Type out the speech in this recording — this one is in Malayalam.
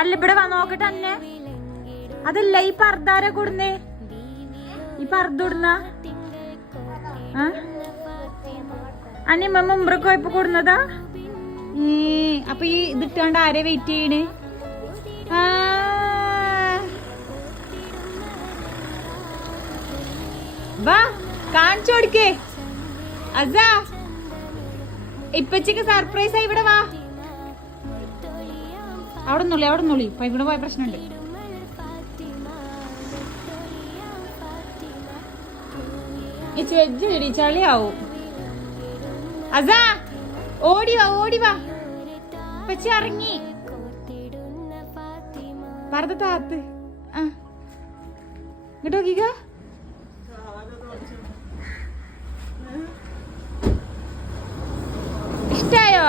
അല്ല ഇവിടെ വാ നോക്കട്ടെ അന്നെ. അതല്ല ഈ പർദ്ദാരെ കൊടുന്നേ, ഈ പർദ്ദ ഇടുന്ന അന്നിമ്മ മുമ്പൊക്കെ പോയപ്പോ കൊടുന്നതാ. അപ്പൊ ഈ ഇതിട്ടാണ്ട് ആരെ വെയിറ്റ് ചെയ്യണ്? വാ കാണിച്ചു കൊടുക്കേ അസാ, ഇപ്പച്ചക്ക് സർപ്രൈസ് ആയി. ഇവിടെ വാ, അവിടെ നിന്നോളി ഇവിടെ പോയ പ്രശ്നമുണ്ട്. ചെടി ചളിയാവും. അസാ ഓടി വാ ഇപ്പച്ചി ഇറങ്ങി. പർദ്ദ താത്ത് ഇങ്ങോട്ട് നോക്കിക്ക. ഇഷ്ടായോ?